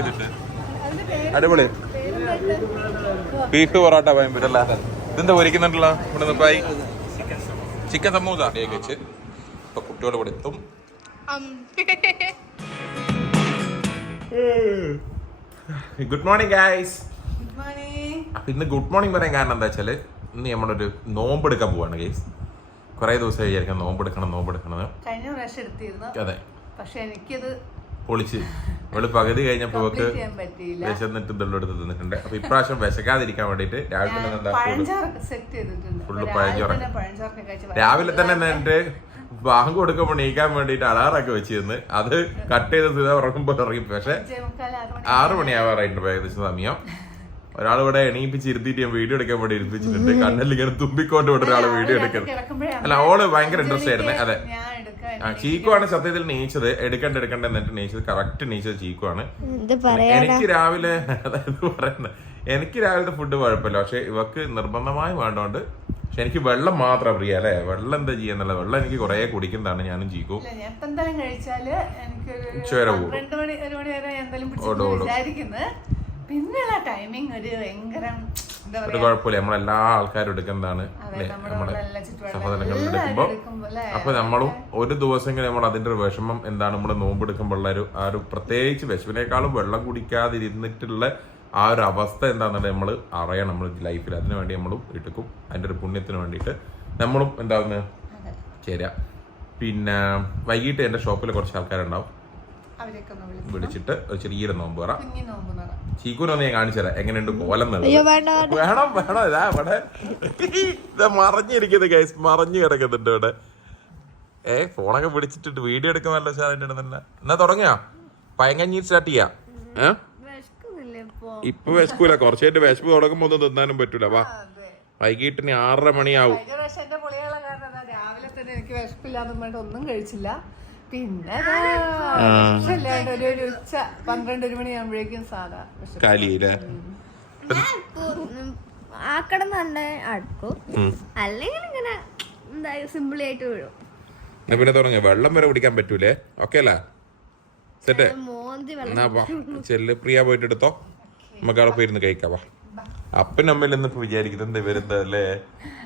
ചെയ്തിട്ട്. അടിപൊളി. ബീഫ് പൊറോട്ട ഭയങ്കരല്ല ഇതെന്താ ഒരുക്കുന്നുണ്ടല്ലോ ഇവിടെ നിപ്പായി ചിക്കൻ സമൂസ. വെച്ച്. ഇപ്പൊ കുട്ടികൾ കൊടുത്തും എത്തും. Good morning guys. അപ്പൊ ഇന്ന് ഗുഡ് മോർണിംഗ് പറയാൻ കാരണം എന്താ വെച്ചാൽ ഇന്ന് നമ്മളൊരു നോമ്പ് എടുക്കാൻ പോവാണ് ഗൈസ് കുറെ ദിവസമായി വിചാരിക്കാം നോമ്പ് എടുക്കണം നോമ്പ് എടുക്കണം കഴിഞ്ഞ പ്രാവശ്യം എടുത്തിരുന്നു. അതെ. പക്ഷെ എനിക്കത് പൊളിച്ച്. അവൾ പകുതി കഴിഞ്ഞപ്പോ വിശന്നിട്ട് ഇതെല്ലാം എടുത്ത് തിന്നിട്ടുണ്ട്. അപ്പൊ ഇപ്രാവശ്യം വിശക്കാതിരിക്കാൻ വേണ്ടിട്ട് രാവിലെ ഫുള്ള് പഴഞ്ചോറ. രാവിലെ തന്നെ എന്നിട്ട് ബാങ്ക് കൊടുക്കുമ്പോൾ നീക്കാൻ വേണ്ടിട്ട് അലാറൊക്കെ വെച്ചിരുന്ന്. അത് കട്ട് ചെയ്ത് സ്ഥിതി ഉറങ്ങുമ്പോൾ ഇറങ്ങി. പക്ഷെ ആറ് മണിയാവാറായിട്ടുണ്ട് ഏകദേശം സമയം. ഒരാളിവിടെ എണീപ്പിച്ച് ഇരുത്തിയിട്ട് ഞാൻ വീഡിയോ എടുക്കാൻ വേണ്ടി ഇരുത്തിച്ചിട്ടുണ്ട്. കണ്ണിൽ ഇങ്ങനെ തുമ്പിക്കൊണ്ട് ഒരാൾ വീഡിയോ എടുക്കുന്നത് അല്ല ഓൾ ഭയങ്കര ഇൻട്രസ്റ്റ് ആയിരുന്നു. അതെ. ചീക്കു ആണ് സത്യത്തിൽ നീച്ചത്. എടുക്കണ്ട എടുക്കണ്ട എന്നിട്ട് നീച്ചത് കറക്റ്റ് നീച്ചത് ചീക്കു ആണ് എനിക്ക് രാവിലെ അതായത് പറയുന്നത് എനിക്ക് രാവിലത്തെ ഫുഡ് കുഴപ്പമില്ല. പക്ഷെ ഇവക്ക് നിർബന്ധമായും വേണ്ടോണ്ട് പക്ഷെ എനിക്ക് വെള്ളം മാത്രം പ്രിയ അല്ലേ? വെള്ളം എന്താ ചെയ്യാന്നുള്ളത് വെള്ളം എനിക്ക് കുറെ കുടിക്കുന്നതാണ് ഞാനും എനിക്കൊരു ഉച്ചവരെ പോകും. പിന്നെയുള്ള ടൈമിങ് ഒരു ഭയങ്കര ഒരു കുഴപ്പമില്ല. നമ്മളെല്ലാ ആൾക്കാരും എടുക്കുന്നതാണ്? നമ്മുടെ സഹോദരങ്ങളിൽ എടുക്കുമ്പോൾ അപ്പൊ നമ്മളും ഒരു ദിവസമെങ്കിലും നമ്മൾ അതിന്റെ ഒരു വിഷമം എന്താണ് നമ്മൾ എടുക്കുമ്പോഴുള്ള ഒരു ആ ഒരു പ്രത്യേകിച്ച് വിഷമിനേക്കാളും വെള്ളം കുടിക്കാതിരുന്നിട്ടുള്ള ആ ഒരു അവസ്ഥ എന്താണെന്നുള്ളത് നമ്മൾ അറിയണം. നമ്മൾ ലൈഫിൽ അതിനു വേണ്ടി നമ്മളും എടുക്കും. അതിന്റെ ഒരു പുണ്യത്തിന് വേണ്ടിയിട്ട് നമ്മളും എന്താവുന്നത്. ചേരാ. പിന്നെ വൈകിട്ട് എന്റെ ഷോപ്പിൽ കുറച്ച് ആൾക്കാരുണ്ടാവും. വിളിച്ചിട്ട് ഒരു ചെറിയൊരു നോമ്പ് പറ. ചീക്കൂനൊന്ന് ഞാൻ കാണിച്ചു തരാം. എങ്ങനെയുണ്ട് കോലം അയ്യോ എന്നുള്ളത് വേണ്ട. വേണം വേണം ഇതാ ഇവിടെ. ഇതാ മറിഞ്ഞിരിക്കുന്നത് ഗൈസ് മറിഞ്ഞു കിടക്കുന്നുണ്ട് ഇവിടെ. ഏ ഫോണൊക്കെ പിടിച്ചിട്ട് വീഡിയോ എടുക്കുന്നല്ലോ സാറിന്റെ തന്നെ എന്നാ തുടങ്ങിയോ? പയങ്കഞ്ഞി സ്റ്റാർട്ട് ചെയ്യാം. ഏ? ഇപ്പൊ. വിശക്കൂല. കുറച്ചായിട്ട് വിശപ്പ് തുടങ്ങുമ്പോ ഒന്നും തിന്നാനും പറ്റൂല. വാ. വൈകിട്ട് ഇനി ആറര മണിയാവും. രാവിലെ തന്നെ എനിക്ക് വിശപ്പില്ലാന്നും വേണ്ട ഒന്നും കഴിച്ചില്ല. പിന്നെ ഒരു ഒരു ഉച്ച പന്ത്രണ്ട് ഒരു മണിയാകുമ്പോഴേക്കും സാധാ കാലിയില്ലേ ആക്കണമെന്നുണ്ടെ അടുക്കും. അല്ലെങ്കിൽ ഇങ്ങനെ എന്താ സിമ്പിളി ആയിട്ട് വീഴും. പിന്നെ തുടങ്ങി. വെള്ളം വരെ കുടിക്കാൻ പറ്റൂലേ? ഓക്കെ അല്ലേ? സെറ്റ്. ചെല്ല് പ്രിയ പോയിട്ട് എടുത്തോ? നമുക്ക് അവിടെ പോയിരുന്ന് കഴിക്കാവാ അപ്പനും അമ്മയിൽ ഇപ്പൊ വിചാരിക്കുന്നത് എന്താ ഇവരെന്താ അല്ലേ?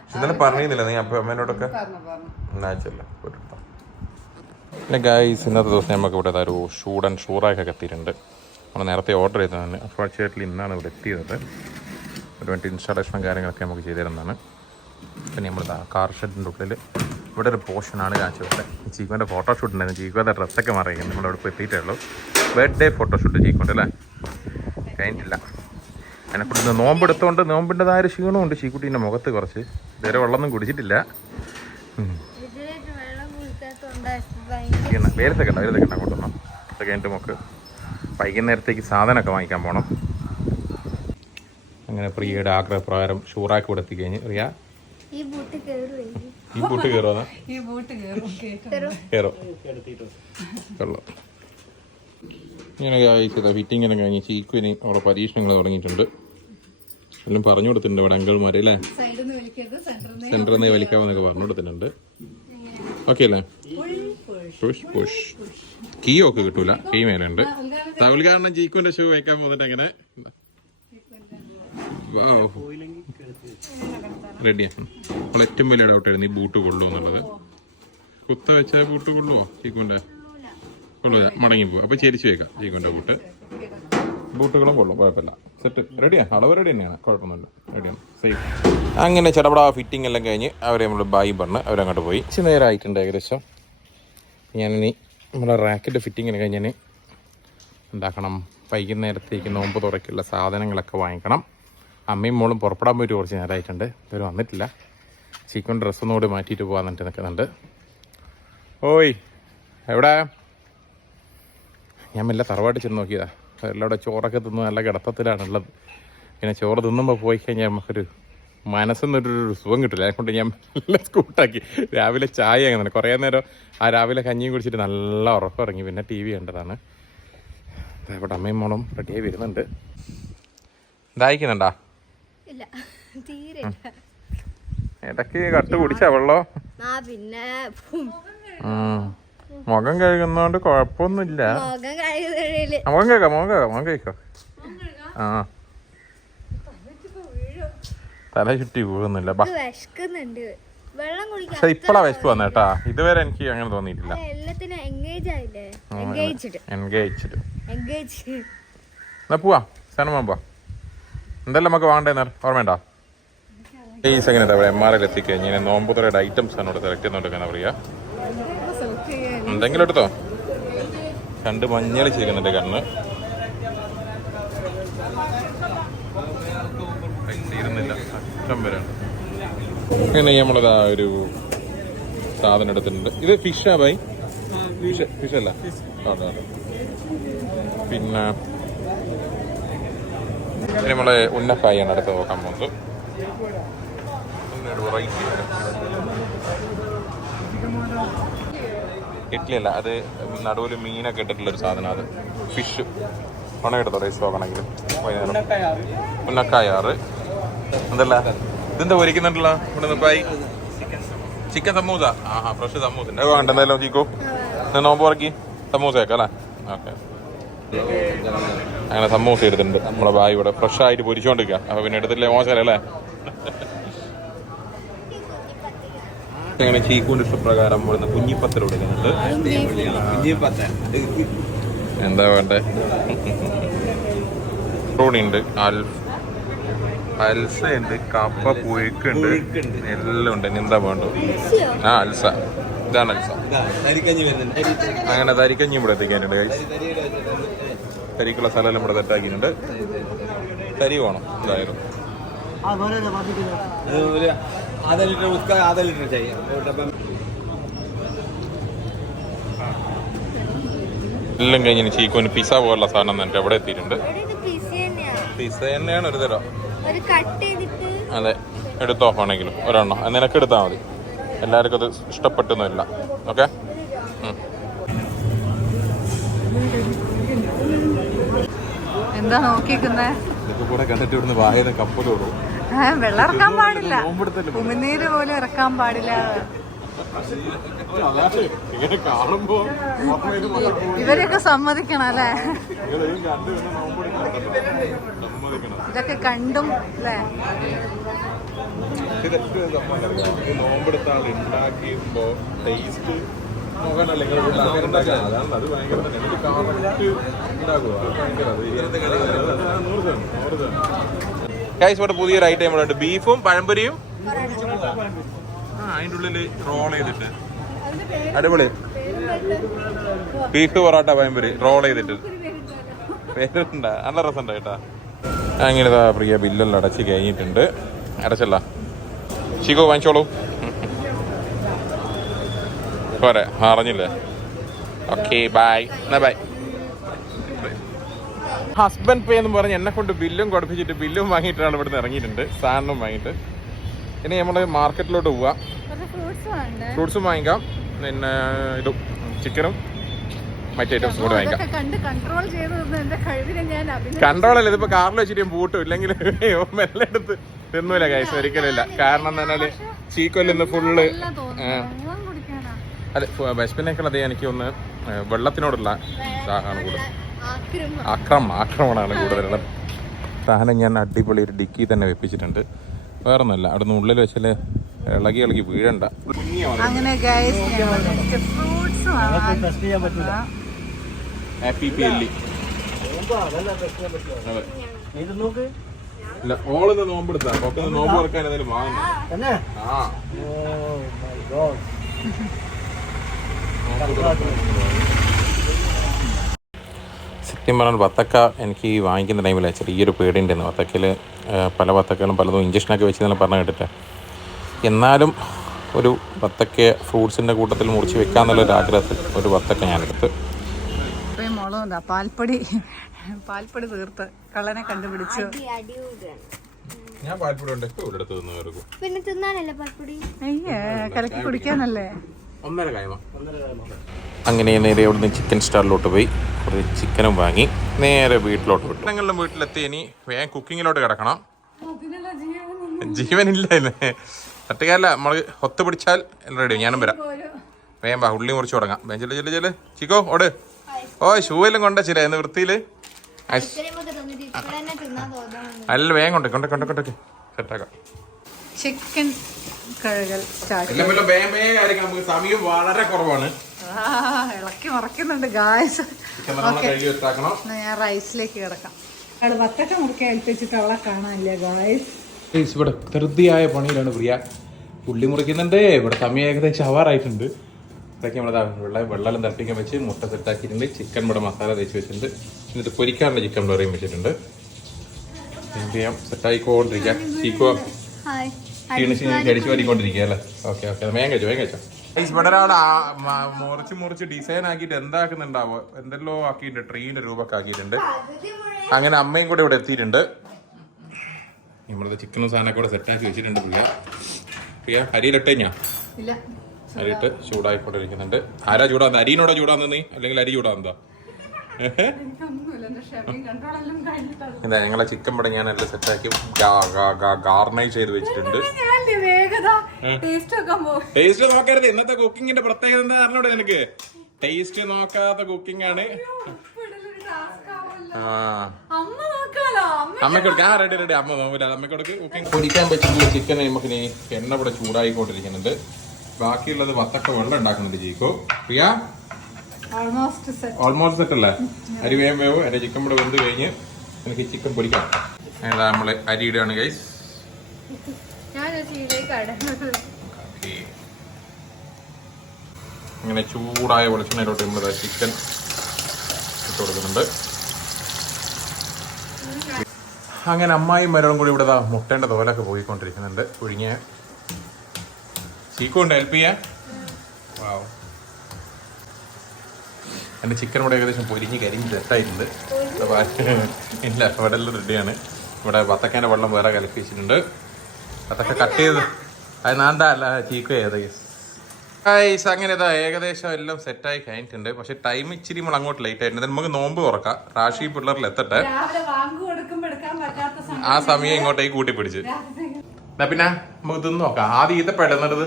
പക്ഷെ ഇന്നലെ പറഞ്ഞിരുന്നില്ല നീ അപ്പ അമ്മേനോടൊക്കെ? പറഞ്ഞു പറഞ്ഞു. എന്നാ ചെല്ലാം. പോയിട്ട് എടുത്തോ. പിന്നെ ഗായ്സ് ഇന്നത്തെ ദിവസം നമുക്ക് ഇവിടെ ഒരു ഷൂഡ് ആൻഡ് ഷൂറാക്കൊക്കെ എത്തിയിട്ടുണ്ട്. നമ്മൾ നേരത്തെ ഓർഡർ ചെയ്തതാണ്. അൺഫോർച്ചുനേറ്റ്ലി ഇന്നാണ് ഇവിടെ എത്തിയത്. ഒരു വേണ്ടി ഇൻസ്റ്റാളേഷനും കാര്യങ്ങളൊക്കെ നമുക്ക് ചെയ്തു തരുന്നതാണ്. പിന്നെ നമ്മൾ കാർ ഷെഡിന്റെ ഉള്ളിൽ ഇവിടെ ഒരു പോർഷനാണ് കാണിച്ചു ഇവിടെ. ചീക്കോന്റെ ഫോട്ടോഷൂട്ട് ഉണ്ടായിരുന്നു. ചീക്കോന്റെ ഡ്രസ്സൊക്കെ മാറിയിരിക്കുന്നു. നമ്മളിവിടെ ഇപ്പോൾ എത്തിയിട്ടേ ഉള്ളൂ. ബർത്ത്ഡേ ഫോട്ടോഷൂട്ട് ചീക്കോന്റെ അല്ലേ? കഴിഞ്ഞിട്ടില്ല. അതിനെക്കുറിച്ച് ഇന്ന് നോമ്പെടുത്തോണ്ട് നോമ്പിന്റെതായ ക്ഷീണമുണ്ട്. ചീക്കുട്ടീന്റെ മുഖത്ത് കുറച്ച്. ഇതുവരെ വെള്ളമൊന്നും കുടിച്ചിട്ടില്ല. ഇരിക്കുന്ന വേരത്തെ ഉണ്ട് വേരത്തെ ഉണ്ട് കൊണ്ടുവന്നു അത് കഴിഞ്ഞിട്ട് നമുക്ക് വൈകുന്നേരത്തേക്ക് സാധനമൊക്കെ വാങ്ങിക്കാൻ പോകണം അങ്ങനെ പ്രിയയുടെ ആഗ്രഹപ്രകാരം ഷൂറാക്കി കൂടെ എത്തിക്കഴിഞ്ഞ്. റിയ ഈ ബൂട്ട് കയറുവേ ഈ ബൂട്ട് കയറുവാ ഈ ബൂട്ട് കയറും കേട്ടോ കയറോ കൊള്ളാം. ഇങ്ങനെ കഴിച്ചത് ഫിറ്റിങ്ങിനും കഴിഞ്ഞ് ചീക്കുവിന് അവിടെ പരീക്ഷണങ്ങൾ തുടങ്ങിയിട്ടുണ്ട്. എല്ലാം പറഞ്ഞു കൊടുത്തിട്ടുണ്ട് ഇവിടെ അങ്കിൾമാർ അല്ലേ? സെന്ററിൽ സെന്ററിൽ നിന്ന് വലിക്കാമെന്നൊക്കെ പറഞ്ഞു കൊടുത്തിട്ടുണ്ട്. ഓക്കെ അല്ലേ? പുഷ് പുഷ് കീ ഒക്കെ കിട്ടൂല. കീ മേലുണ്ട്. ഉദ്ഘാടനം ജീക്കുന്റെ ഷൂ വയ്ക്കാൻ പോന്നിട്ട് അങ്ങനെ. റെഡിയാണ് ഏറ്റവും വലിയ ഡൗട്ട് ആയിരുന്നു ഈ ബൂട്ട് കൊള്ളു എന്നുള്ളത്. കുത്ത വെച്ച ബൂട്ട് കൊള്ളുവോ ജീക്കുന്റെ കൊള്ളൂല മടങ്ങി പോകും അപ്പൊ ചേരിച്ചു വെക്കാം ജീക്കുന്റെ ബൂട്ട് ബൂട്ടുകളും കൊള്ളും. കുഴപ്പമില്ല. സെറ്റ് റെഡിയാ അളവ് റെഡി തന്നെയാണ്. കുഴപ്പമൊന്നുമില്ല. റെഡിയാണ് സേഫ് അങ്ങനെ ചടപട ഫിറ്റിംഗ് എല്ലാം കഴിഞ്ഞ് അവരെ നമ്മൾ ബായി പറഞ്ഞ് അവരങ്ങോട്ട് പോയി. ഇച്ചിരി നേരമായിട്ടുണ്ട് ഏകദേശം. ഞാനിനി നമ്മുടെ റാക്കറ്റ് ഫിറ്റിങ്ങിന് കഴിഞ്ഞാൽ എന്താക്കണം വൈകുന്നേരത്തേക്ക് നോമ്പ് തുറയ്ക്കുള്ള സാധനങ്ങളൊക്കെ വാങ്ങിക്കണം. അമ്മയും മോളും പുറപ്പെടാൻ പോയിട്ട് കുറച്ച് നേരമായിട്ടുണ്ട്. ഇവർ വന്നിട്ടില്ല. ചീക്കോൺ ഡ്രസ്സൊന്നുകൂടി മാറ്റിയിട്ട് പോകാന്നിട്ട് നിൽക്കുന്നുണ്ട് ഓയ് എവിടെ? ഞാൻ മെല്ലെ തറവാട്ട് ചെന്ന് നോക്കിയതാ. എല്ലാവിടെ ചോറൊക്കെ തിന്ന് നല്ല കിടത്തത്തിലാണുള്ളത്. പിന്നെ ചോറ് തിന്നുമ്പോൾ പോയി കഴിഞ്ഞാൽ നമുക്കൊരു മനസ്സിന്നൊരു സുഖം കിട്ടില്ല. കൊണ്ട് ഞാൻ നല്ല സ്കൂട്ടാക്കി. രാവിലെ ചായ അങ്ങനെ കുറേ നേരം ആ രാവിലെ കഞ്ഞിയും കുടിച്ചിട്ട് നല്ല ഉറപ്പിറങ്ങി പിന്നെ ടി വി കണ്ടതാണ്. ഇവിടെ അമ്മയും മോളും റെഡിയായി വരുന്നുണ്ട്. ദാഹിക്കുന്നുണ്ടാ? ഇല്ല. ഇടയ്ക്ക് കട്ട് കുടിച്ചാ വെള്ളോ പിന്നെ. മുഖം കഴുകുന്നോണ്ട് കുഴപ്പമൊന്നുമില്ല. മുഖം കഴുകാം മുഖം കഴുകാം മുഖം കഴിക്കോ ആ. തല ചുറ്റി വീഴുന്നില്ല. വിശക്കുന്നുണ്ട്. വെള്ളം കുടിക്കാൻ പക്ഷെ ഇപ്പളാ വിശപ്പ് വന്ന കേട്ടാ ഇതുവരെ എനിക്ക് അങ്ങനെ തോന്നിയിട്ടില്ല. എല്ലാത്തിനും എൻഗേജ് ആയില്ലേ? എൻഗേജ്ഡ് എൻഗേജ്ഡ് എൻഗേജ് എന്നാ പോവാ. സിനിമ പോവാ. എന്തെല്ലാം നമുക്ക് വേണ്ടേന്ന് ഓർമ്മയുണ്ടോ? ഈസ് എങ്ങനെ എന്താ പറയുക എം ആർ എൽ എത്തിക്കഴിഞ്ഞ് ഇനി നോമ്പുതുറയുടെ ഐറ്റംസ് ആണ് ഇവിടെ സെലക്ട് ചെയ്യുന്നോണ്ട് പറയാ? എന്തെങ്കിലും എടുത്തോ? രണ്ട് മഞ്ഞൾ ചെയ്യുന്നുണ്ട് കണ്ണ് പൈസ ഇരുന്നില്ല അറ്റം വരാണ് പിന്നെ നമ്മളിതാ ഒരു സാധനം എടുത്തിട്ടുണ്ട്. ഇത് ഫിഷാ ബൈ? ഫിഷ് ഫിഷല്ല അല്ല? അതെ അതെ. പിന്നെ നമ്മളെ ഉന്നക്കായാണ് അടുത്ത് നോക്കാൻ പോകുന്നത്. പിന്നെ ഒരു ഇഡ്ഡലി അല്ല അത് നടുവിൽ മീനൊക്കെ ഇട്ടിട്ടുള്ള ഒരു സാധനം അത്. ഫിഷ് ഉണക്കെടുത്തോ റൈസ് നോക്കണമെങ്കിൽ വൈകുന്നേരം. ഉന്നക്കായാറ് എന്തല്ല ഇതെന്താ ഒരുക്കുന്നുണ്ടല്ലോ ഇവിടെ നിപ്പായി ചിക്കൻ സമൂസ? ആ ഹാ ഫ്രഷ് സമൂസ. ഉണ്ട് വേണ്ട എന്തായാലും നോക്കിക്കോ ഞാൻ നോമ്പ് ഉറക്കി സമൂസ വെക്കാം അല്ലേ? ഓക്കെ. അങ്ങനെ സമൂസ എടുത്തിട്ടുണ്ട്. നമ്മുടെ ബായി ഇവിടെ ഫ്രഷ് ആയിട്ട് പൊരിച്ചോണ്ടിരിക്കുക അപ്പൊ പിന്നെ എടുത്തില്ലേ മോശമല്ലേ അങ്ങനെ ചീക്കൂന്റെ ഇഷ്ടപ്രകാരം ഇവിടുന്ന് കുഞ്ഞിപ്പത്തൽ കൊടുക്കുന്നുണ്ട്. എന്താ വേണ്ടേ? ഉണ്ട് അൽ അൽസ ഉണ്ട് കപ്പ പുഴുക്കുണ്ട് എല്ലാം ഉണ്ട്. ഇനി എന്താ വേണ്ടത്? ആ അൽസ. ഇതാണ് അൽസ. അങ്ങനെ തരിക്കഞ്ഞി ഇവിടെ എത്തിക്കാനുണ്ട് കൈ തരിക്കുള്ള സ്ഥലമെല്ലാം ഇവിടെ തെറ്റാക്കിയിട്ടുണ്ട്. തരി വേണം എന്തായാലും. എല്ലാം കഴിഞ്ഞ് ചീക്കോന് പിസ പോലുള്ള സാധനം എന്നിട്ട് എവിടെ എത്തിയിട്ടുണ്ട്. പിസ തന്നെയാ പിസ തന്നെയാണ് ഒരു തരം. കട്ട് ചെയ്തിട്ട് അതെ. എടുത്തോ വേണമെങ്കിലും. ഒരെണ്ണം. അത് നിനക്ക് എടുത്താൽ മതി. എല്ലാവർക്കും അത് ഇഷ്ടപ്പെട്ടൊന്നുമില്ല. ഓക്കെ എന്താ നോക്കിക്കുന്നേ ഇതൊക്കെ കൂടെ കണ്ടിട്ട് ഇവിടുന്ന് വായന കപ്പലോടും വെള്ളം ഇറക്കാൻ പാടില്ല. ഉമിനീര് പോലും ഇറക്കാൻ പാടില്ല. ഇവരൊക്കെ സമ്മതിക്കണം അല്ലേ? ഇതൊക്കെ കണ്ടും അല്ലേ? നോമ്പെടുത്ത ആൾ ഉണ്ടാക്കിയുമ്പോ ടേസ്റ്റ്. ഗൈസ് ഇവിടെ പുതിയൊരു ഐറ്റം ഇവിടെ ഉണ്ട്. ബീഫും പഴംപൊരിയും അതിന്റെ ഉള്ളിൽ റോൾ ചെയ്തിട്ട്. അടിപൊളി. ബീഫ് പൊറോട്ട പഴംപൊരി. റോൾ ചെയ്തിട്ട്. പേരുണ്ട? നല്ല രസമുണ്ട് കേട്ടാ. അങ്ങനെ പ്രിയ ബില്ലെല്ലാം അടച്ച് കഴിഞ്ഞിട്ടുണ്ട്. അടച്ചല്ല. ചിക്കോ വാങ്ങിച്ചോളൂ. പോരെ. അറിഞ്ഞില്ലേ? ഓക്കെ ബായ് എന്നാ ബൈ ഹസ്ബൻഡ് പേ എന്ന് പറഞ്ഞ് എന്നെ കൊണ്ട് ബില്ലും കൊടുപ്പിച്ചിട്ട് ബില്ലും വാങ്ങിയിട്ടാണ് ഇവിടുന്ന് ഇറങ്ങിയിട്ടുണ്ട്. സാധനവും വാങ്ങിയിട്ട്. ഇനി നമ്മൾ മാർക്കറ്റിലോട്ട് പോവാം. ഫ്രൂട്ട്സും വാങ്ങിക്കാം. പിന്നെ ഇതും ചിക്കനും മറ്റേ ഐറ്റംസും കൂടെ വാങ്ങിക്കാം. കൺട്രോൾ അല്ല ഇതിപ്പോ കാറിൽ വെച്ചിട്ട് പൂട്ടും ഇല്ലെങ്കിൽ മെല്ലെ എടുത്ത് തിന്നൂല കൈസ് ഒരിക്കലില്ല കാരണം എന്ന് പറഞ്ഞാൽ ചീക്കൊല്ലിന്ന് ഫുള്ള് അതെ വിശപ്പിനേക്കാൾ അതേ എനിക്ക് ഒന്ന് വെള്ളത്തിനോടുള്ള ദാഹമാണ് കൂടുതൽ. അക്രമം ആക്രമണം. ആക്രമണമാണ് കൂടുതലുള്ളത്. സാധനം ഞാൻ അടിപൊളി ഒരു ഡിക്കി തന്നെ വെപ്പിച്ചിട്ടുണ്ട്. വേറൊന്നുമല്ല അവിടെ നിന്ന് ഉള്ളിൽ വെച്ചാൽ ഇളകി ഇളകി വീഴണ്ട. സത്യം പറഞ്ഞാൽ വത്തക്ക എനിക്ക് വാങ്ങിക്കുന്ന ടൈമിൽ ചെറിയൊരു പേടിയുണ്ടായിരുന്നു വത്തക്കയിൽ പല വത്തക്കകളും പലതും ഇഞ്ചക്ഷനൊക്കെ വെച്ച് പറഞ്ഞു കേട്ടിട്ട്. എന്നാലും ഒരു വത്തക്ക ഫ്രൂട്ട്സിന്റെ കൂട്ടത്തിൽ മുറിച്ച് വെക്കാന്നുള്ളൊരു ആഗ്രഹത്തിൽ ഒരു വത്തക്ക ഞാനെടുത്ത്. എന്താ പാൽപ്പൊടി പാൽപ്പൊടി തീർത്ത് കള്ളനെ കണ്ടുപിടിച്ചു. ഞാൻ പാൽപ്പൊടി എടുത്ത് പിന്നെ തിന്നാനല്ലേ പൽപ്പൊടി? അയ്യേ കലക്കി കുടിക്കാനല്ലേ? ഒന്നര കായ്മ അങ്ങനെ നേരെ അവിടുന്ന് ചിക്കൻ സ്റ്റാളിലോട്ട് പോയി. കുറച്ച് ചിക്കനും വാങ്ങി. നേരെ വീട്ടിലോട്ട് വിട്ടു. ഞങ്ങളുടെ വീട്ടിലെത്തി. ഇനി വേഗം കുക്കിങ്ങിലോട്ട് കിടക്കണം. ജീവനില്ല തട്ടുകാരല്ല നമ്മൾ ഒത്ത് പിടിച്ചാൽ റെഡി ഞാനും വരാം. വേം ബാ ഉള്ളി മുറിച്ച് തുടങ്ങാം. ചെല്ലു ചെല്ല് ചെല്ല്. ചിക്കോ ഓട്. ഓ ഷൂ എല്ലാം ചില എന്ന് തോന്നുന്നു അല്ല വേഗം കൊണ്ടേ കൊണ്ടേ കൊണ്ടേ കൊണ്ടേ സെറ്റാക്കാം ചിക്കൻ കഴുകൽ സമയം വളരെ കുറവാണ്. ഇളക്കി മറക്കുന്നുണ്ട് ഗായസ് ഞാൻ റൈസിലേക്ക് കിടക്കാം. അവിടെ വത്തക്ക മുറിക്കാൻ ഏൽപ്പിച്ചിട്ട് അവളെ കാണാനില്ല ഗായസ് ഇവിടെ ധൃതിയായ പണിയിലാണ് പ്രിയ. ഉള്ളി മുറിക്കുന്നുണ്ട്. ഇവിടെ സമയം ഏകദേശം ആവാറായിട്ടുണ്ട്. ഇതൊക്കെ നമ്മൾ വെള്ളം വെള്ളം തട്ടിക്കാൻ വെച്ച് മുട്ട സെറ്റാക്കിയിട്ടുണ്ട്. ചിക്കൻ ഇവിടെ മസാല തേച്ച് വെച്ചിട്ടുണ്ട്. എന്നിട്ട് പൊരിക്കാനുള്ള ചിക്കൻ വേറെയും വെച്ചിട്ടുണ്ട്. എന്ത് ചെയ്യാം? സെറ്റായിക്കൊണ്ടിരിക്കാം. ചീക്കോ ഹായ്. ക്ഷീണിച്ച് കടിച്ചു വരിക്കൊണ്ടിരിക്കുക അല്ലേ? Okay okay. വേഗം കഴിച്ചോ വേഗം കഴിച്ചോ? ഗൈസ് ഇവിടെ ഒരാൾ മുറിച്ച് മുറിച്ച് ഡിസൈൻ ആക്കിയിട്ട് എന്താക്കുന്നുണ്ടാവോ? എന്തെല്ലോ ആക്കിയിട്ടുണ്ട് ട്രീന്റെ രൂപമൊക്കെ ആക്കിയിട്ടുണ്ട്. അങ്ങനെ അമ്മയും കൂടെ ഇവിടെ എത്തിയിട്ടുണ്ട്. നമ്മളത് ചിക്കനും സാധനമൊക്കെ കൂടെ സെറ്റാക്കി വെച്ചിട്ടുണ്ട് പ്രിയ പ്രിയ അരിയിലിട്ട് ഞാൻ അരിയിട്ട് ചൂടായിക്കൊണ്ടിരിക്കുന്നുണ്ട്. ആരാ ചൂടാന്ന് അരിയിനോടാ ചൂടാന്ന് നീ? അല്ലെങ്കിൽ അരി ചൂടാന്നതാ ഇതാ ഞങ്ങളെ ചിക്കൻ പടം ഞാൻ എല്ലാം സെറ്റാക്കി ഗാർണൈസ് ചെയ്ത് വെച്ചിട്ടുണ്ട്. ടേസ്റ്റ് നോക്കരുത്. ഇന്നത്തെ കുക്കിങ്ങിന്റെ പ്രത്യേകത എന്താ അറിഞ്ഞൂടെ നിനക്ക്? ടേസ്റ്റ് നോക്കാത്ത കുക്കിംഗ് ആണ്. ആ. റെഡി റെഡി അമ്മ നോക്കില്ല കൊടുക്ക്. പറ്റുന്ന ചിക്കൻ നമുക്ക് എണ്ണ ഇവിടെ ചൂടായിക്കൊണ്ടിരിക്കുന്നുണ്ട്. ബാക്കിയുള്ളത് വത്തക്ക വെള്ളം ഉണ്ടാക്കുന്നുണ്ട് ജീക്കോ. പ്രിയ? ഓൾമോസ്റ്റ് സെറ്റ് അല്ലേ? അരി വേഗം വേവ്. എന്റെ ചിക്കൻ ഇവിടെ വെന്ത് കഴിഞ്ഞ് എനിക്ക് ചിക്കൻ പൊരിക്കാം ഏതാ നമ്മൾ അരി ഇടുകയാണ് ഗൈസ് ഇങ്ങനെ ചൂടായ വെളിച്ചെണ്ണയിലോട്ട് നമ്മൾ ചിക്കൻ ഇട്ട് കൊടുക്കുന്നുണ്ട്. അങ്ങനെ അമ്മായും മരവും കൂടി ഇവിടെ മുട്ടേണ്ട തോലൊക്കെ പോയിക്കൊണ്ടിരിക്കുന്നുണ്ട്. പുഴുങ്ങിയ. ചീക്കുണ്ട് ഹെൽപ്പ് ചെയ്യാൻ വാവ്. എന്റെ ചിക്കൻ ഇവിടെ ഏകദേശം പൊരിഞ്ഞ് കരിഞ്ഞ് സെറ്റായിട്ടുണ്ട്. ഇല്ല ഇവിടെ എല്ലാം റെഡിയാണ്. ഇവിടെ വത്തക്കേന്റെ വെള്ളം വേറെ കലക്കി വെച്ചിട്ടുണ്ട് അതൊക്കെ കട്ട് ചെയ്ത് അത് നാന്താ അല്ല ചീക്കോ ചെയ്ത് ഗൈസ് അങ്ങനെ ഇതാ ഏകദേശം എല്ലാം സെറ്റായി കഴിഞ്ഞിട്ടുണ്ട്. പക്ഷെ ടൈം ഇച്ചിരി നമ്മൾ അങ്ങോട്ട് ലേറ്റ് ആയിട്ടുണ്ട്. നമുക്ക് നോമ്പ് തുറക്കാം. റാഷി പിള്ളേരിൽ എത്തട്ടെ. ആ സമയം ഇങ്ങോട്ടേക്ക് കൂട്ടി പിടിച്ച്. എന്നാ പിന്നെ നമുക്ക് ഇതൊന്ന് നോക്കാം. ആദ്യം ഇത് പെടുന്നത്?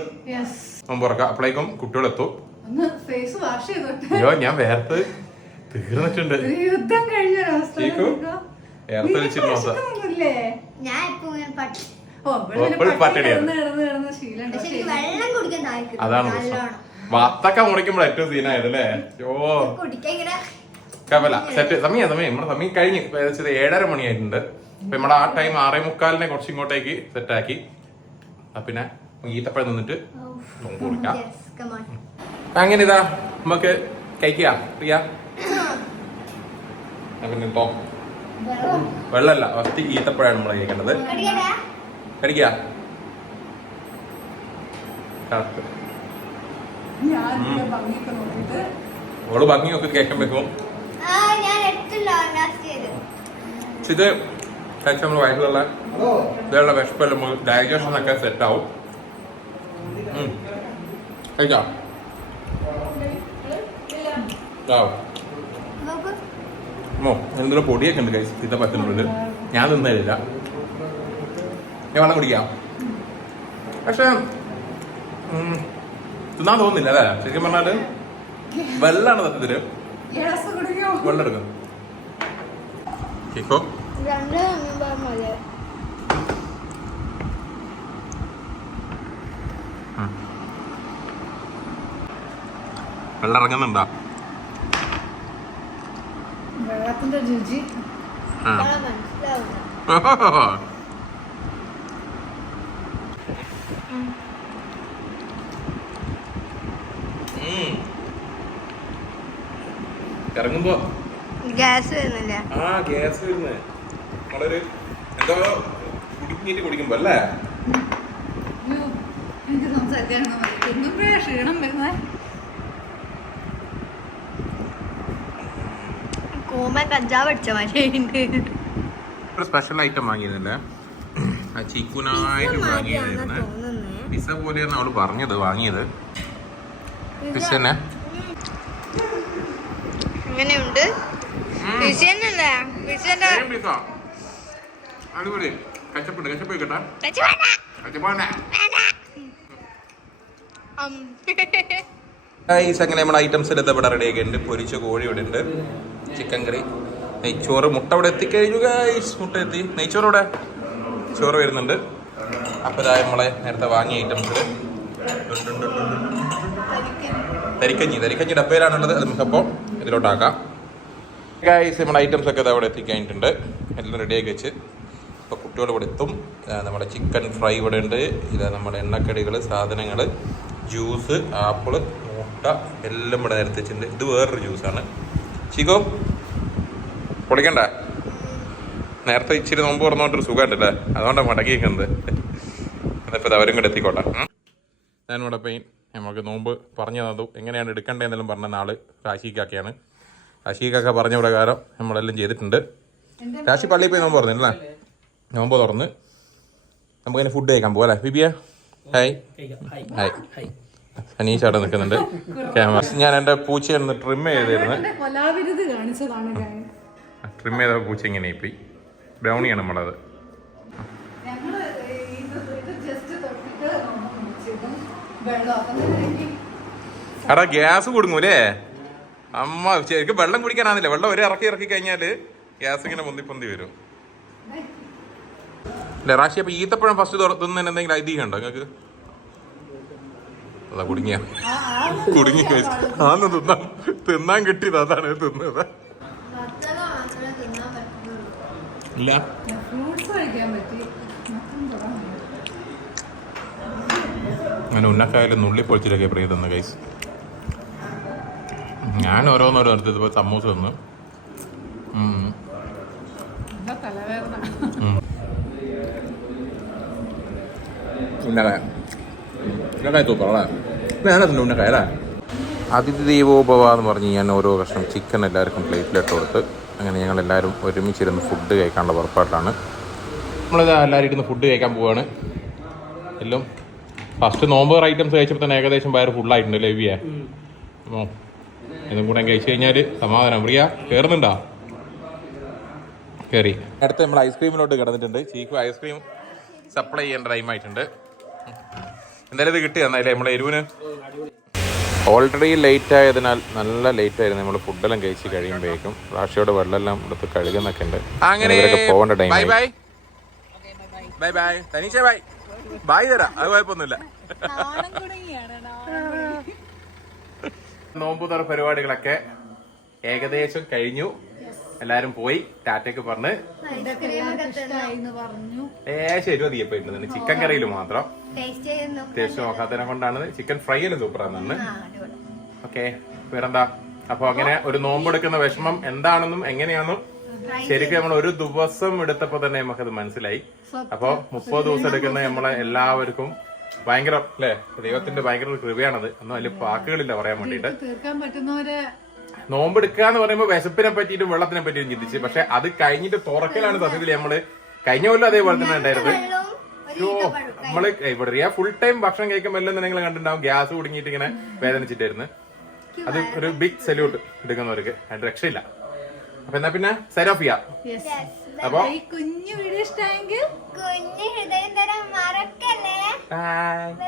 നോമ്പ് തുറക്കാം. അപ്പോഴേക്കും കുട്ടികളെത്തും. അയ്യോ ഞാൻ വേർത്ത് തീർന്നിട്ടുണ്ട്. യുദ്ധം കഴിഞ്ഞ ഒരവസ്ഥ അതാണ് വത്തക്ക മുറിക്കുമ്പോൾ ഏറ്റവും സീനായത് അല്ലേ? ഓ കവല. സെറ്റ് സമയം സമയം. നമ്മുടെ സമയം കഴിഞ്ഞ്. ഏകദേശം ഏഴര മണിയായിട്ടുണ്ട്. അപ്പൊ നമ്മുടെ ആ ടൈം ആറേ മുക്കാലിനെ കുറച്ച് ഇങ്ങോട്ടേക്ക് സെറ്റാക്കി പിന്നെ ഈത്തപ്പഴം നിന്നിട്ട് നോമ്പ് അങ്ങനെ ഇതാ. നമുക്ക് കഴിക്കുക പ്രിയ? വെള്ളം. വെള്ളമല്ല. ഈത്തപ്പഴമാണ് നമ്മൾ കഴിക്കേണ്ടത്. ഭംഗിയൊക്കെ നോക്കിയിട്ട് അവൾ ഭംഗി നോക്കി കേൾക്കാൻ വെക്കും ഇത് കഴിച്ച നമ്മൾ വയറ്റിലുള്ള ഇതുള്ള വിഷപ്പെല്ലാം നമുക്ക് ഡൈജഷൻ ഒക്കെ സെറ്റ് ആവും. കഴിക്കാം എന്തെങ്കിലും പൊടിയൊക്കെ ഉണ്ട് കഴിച്ച് ഇത പറ്റുന്നുണ്ട് ഞാൻ തിന്നില്ല ഞാൻ വെള്ളം കുടിക്കാം. പക്ഷെ തിന്നാൻ തോന്നുന്നില്ല അല്ലേ? ശരിക്കും പറഞ്ഞാൽ വെള്ളാണ് സത്യത്തിൽ. വെള്ളം എടുക്കും. കേക്കോ? വെള്ളം ഇറങ്ങുന്നുണ്ടോ? വെള്ളത്തിന്റെ രുചി. ആ. ഇറങ്ങുമ്പോ ഗ്യാസ് വരുന്നില്ല. ആ ഗ്യാസ് വരുന്നേ. വളരെ എന്തോ കുടുങ്ങിയിട്ട് കുടിക്കുമ്പോ അല്ലേ? എനിക്ക് ക്ഷീണം വരുന്നേ. കൂമ കഞ്ചാവ് അടിച്ച മാതിരി ഒരു സ്പെഷ്യൽ ഐറ്റം ആ ചിക്കുനായിട്ട് പിസ പോലെയാണ് അവൾ പറഞ്ഞത് വാങ്ങിയത്. പിസ അടിപൊളി. കച്ചപ്പുണ്ട് കച്ചപ്പ് കേട്ടാ വേണ്ട. ഗൈസ് അങ്ങനെ നമ്മുടെ ഐറ്റംസ് എല്ലാം ഇവിടെ റെഡി ആക്കിയിട്ടുണ്ട്. പൊരിച്ച കോഴി ഇവിടെ ഉണ്ട്. ചിക്കൻ കറി നെയ്ച്ചോറ് മുട്ട ഇവിടെ എത്തിക്കഴിഞ്ഞു ഗൈസ് മുട്ട എത്തി. നെയ്ച്ചോറ് ഇവിടെ ചോറ് വരുന്നുണ്ട്. അപ്പോൾ ഇതായ നമ്മളെ നേരത്തെ വാങ്ങിയ ഐറ്റംസ് തരിക്കഞ്ഞി. തരിക്കഞ്ഞി. ഡബയിലാണുള്ളത് അത് നമുക്കപ്പോൾ ഇതിലോട്ടാക്കാം ഗൈസ് നമ്മുടെ ഐറ്റംസ് ഒക്കെ അവിടെ എത്തിക്കഴിഞ്ഞിട്ടുണ്ട്. എല്ലാം റെഡിയാക്കി വെച്ച്. ഇപ്പോൾ കുട്ടികൾ ഇവിടെ എത്തും. നമ്മുടെ ചിക്കൻ ഫ്രൈ ഇവിടെ ഉണ്ട്. ഇതാ നമ്മുടെ എണ്ണക്കടികൾ സാധനങ്ങൾ ജ്യൂസ് ആപ്പിൾ മുട്ട എല്ലാം ഇവിടെ നേരത്തെ വെച്ചിട്ടുണ്ട്. ഇത് വേറൊരു ജ്യൂസാണ് ചിക്കോ പൊളിക്കണ്ട. നേരത്തെ ഇച്ചിരി നോമ്പ് തുറന്നോണ്ടൊരു സുഖമുണ്ടല്ലേ അതുകൊണ്ടാണ് മടക്കി നിൽക്കുന്നത് എന്നിപ്പോൾ അവരും കൂടെ എത്തിക്കോട്ടെ. ഞാൻ ഇവിടെ പെയിൻ നമുക്ക് നോമ്പ് പറഞ്ഞു തന്നു എങ്ങനെയാണ് എടുക്കേണ്ടതെന്നെല്ലാം പറഞ്ഞ നാൾ രാശിക്കാക്കയാണ്. രാശിക്കാക്ക പറഞ്ഞ പ്രകാരം നമ്മളെല്ലാം ചെയ്തിട്ടുണ്ട്. രാശി പള്ളിയിൽ പോയി നോമ്പ് പറഞ്ഞല്ലേ നോമ്പ് തുറന്ന് നമുക്കതിന് ഫുഡ് കഴിക്കാൻ പോകാം അല്ലേ? ബിബിയ ഹായ് ഹായ് അനീഷ് അവിടെ നിൽക്കുന്നുണ്ട്. ക്യാമറ ഞാൻ എന്റെ പൂച്ചയൊന്ന് ട്രിം ചെയ്തിരുന്നു. ട്രിം ചെയ്ത പൂച്ച ഇങ്ങനെ പോയി ബ്രൗണിയാണ് നമ്മളത് ഞങ്ങൾ ഇത് ഇത് ജസ്റ്റ് തൊട്ടിട്ട് വെച്ചിട്ടും വെള്ളം അപ്പം തന്നെ എനിക്ക് എടാ ഗ്യാസ് കൊടുങ്ങൂലേ? അമ്മ ശരിക്കും വെള്ളം കുടിക്കാനാന്നില്ല? വെള്ളം ഒരു ഇറക്കി ഇറക്കി കഴിഞ്ഞാൽ ഗ്യാസ് ഇങ്ങനെ പൊന്തി പൊന്തി വരും. റാഷി അപ്പൊ ഈത്തപ്പഴം ഫസ്റ്റ് തിന്നതിന് എന്തെങ്കിലും ഐതിഹ്യം ഉണ്ടോ നിങ്ങക്ക് അതാ കുടുങ്ങിയ. കുടുങ്ങി ആന്ന് തിന്നാൻ തിന്നാൻ കിട്ടിയത് അതാണ് തിന്നത് ഫ്രൂട്ട്സ് കഴിക്കാൻ പറ്റി മൊത്തം തുടങ്ങി അങ്ങനെ ഉന്നക്കായാലും നുള്ളി പൊളിച്ചിട്ടൊക്കെ പ്രിയ തന്ന കൈസ് ഞാൻ ഓരോന്നോരോ എടുത്തത് ഇപ്പോൾ സമൂസ തന്നു. ഉം. എന്താ തലവേദന? ഉന്നക്കായ. ഉന്നക്കായ തൂപ്പറല്ലേ ഞാനതിന്റെ ഉന്നക്കായ അല്ലേ? അതിഥി ദൈവോപവ എന്ന് പറഞ്ഞ് ഞാൻ ഓരോ കഷ്ണം ചിക്കൻ എല്ലാവർക്കും പ്ലേറ്റിലിട്ട് കൊടുത്ത് അങ്ങനെ ഞങ്ങൾ എല്ലാവരും ഒരുമിച്ചിരുന്ന് ഫുഡ് കഴിക്കാനുള്ള പുറപ്പാട്ടാണ് നമ്മളിത് എല്ലാവരും ഇരുന്ന് ഫുഡ് കഴിക്കാൻ പോവാണ്. എല്ലാം ഫസ്റ്റ് നോമ്പ് ഐറ്റംസ് കഴിച്ചപ്പോൾ തന്നെ ഏകദേശം വയറ് ഫുള്ളായിട്ടുണ്ട് ലവ്യ ഓ ഇതും കൂടെ കഴിച്ചു കഴിഞ്ഞാൽ സമാധാനം. പ്രിയ കയറുന്നുണ്ടോ കയറി അടുത്ത് നമ്മൾ ഐസ്ക്രീമിലോട്ട് കിടന്നിട്ടുണ്ട്. ചീക്കു ഐസ്ക്രീം സപ്ലൈ ചെയ്യേണ്ട ടൈം ആയിട്ടുണ്ട്. എന്തായാലും ഇത് കിട്ടി തന്നെ നമ്മളെ എരിവിന്. ഓൾറെഡി ലേറ്റ് ആയതിനാൽ നല്ല ലേറ്റ് ആയിരുന്നു. നമ്മൾ ഫുഡെല്ലാം കഴിച്ച് കഴിയുമ്പോഴേക്കും റാഷിയോട് വെള്ളമെല്ലാം എടുത്ത് കഴുകുന്നൊക്കെ ഉണ്ട്. അങ്ങനെ പോകേണ്ട time bye bye bye bye Tanisha bye bye തരാം. അത് കുഴപ്പമൊന്നുമില്ല. നോമ്പ് തുറ പരിപാടികളൊക്കെ ഏകദേശം കഴിഞ്ഞു. എല്ലാരും പോയി ടാറ്റയ്ക്ക് പറഞ്ഞ്. എന്ന് പറഞ്ഞു ഏ ശരി പോയിട്ടുണ്ട് ചിക്കൻ കറിയിൽ മാത്രം. ടേസ്റ്റ് നോക്കാത്തതിനെ കൊണ്ടാണ്. ചിക്കൻ ഫ്രൈ ആ, അടിപൊളി. ഓക്കെ. വേറെന്താ? അപ്പൊ അങ്ങനെ ഒരു നോമ്പെടുക്കുന്ന വിഷമം എന്താണെന്നും എങ്ങനെയാണെന്നും ശരിക്കും നമ്മൾ ഒരു ദിവസം എടുത്തപ്പോ തന്നെ നമുക്കത് മനസ്സിലായി. അപ്പൊ മുപ്പത് ദിവസം എടുക്കുന്ന നമ്മളെ എല്ലാവർക്കും ഭയങ്കര അല്ലേ? ദൈവത്തിന്റെ ഭയങ്കര ഒരു കൃപയാണത്. ഒന്നും വലിയ വാക്കുകളില്ല പറയാൻ വേണ്ടിട്ട് തീർക്കാൻ പറ്റുന്നവരെ നോമ്പെടുക്കുക എന്ന് പറയുമ്പോൾ വിശപ്പിനെ പറ്റിയിട്ടും വെള്ളത്തിനെ പറ്റിയും ചിന്തിച്ച്. പക്ഷെ അത് കഴിഞ്ഞിട്ട് തുറക്കലാണ് സത്യത്തിൽ നമ്മൾ കഴിഞ്ഞ കൊല്ലം അതേപോലെ തന്നെ ഉണ്ടായിരുന്നത്. അയ്യോ നമ്മൾ ഇവിടെ റിയ ഫുൾ ടൈം ഭക്ഷണം കഴിക്കുമ്പോൾ എല്ലാം നിങ്ങൾ കണ്ടിട്ടുണ്ടാവും. ഗ്യാസ് കുടുങ്ങിയിട്ട് ഇങ്ങനെ വേദനിച്ചിട്ടായിരുന്നു. അത് ഒരു ബിഗ് സല്യൂട്ട് എടുക്കുന്നവർക്ക്. അതിന്റെ രക്ഷയില്ല. അപ്പൊ എന്നാ പിന്നെ? സെരോഫിയ അപ്പൊ? ഈ കുഞ്ഞു വീഡിയോ ഇഷ്ടമെങ്കിൽ കുഞ്ഞു ഹൃദയം തരാൻ മറക്കല്ലേ? ബൈ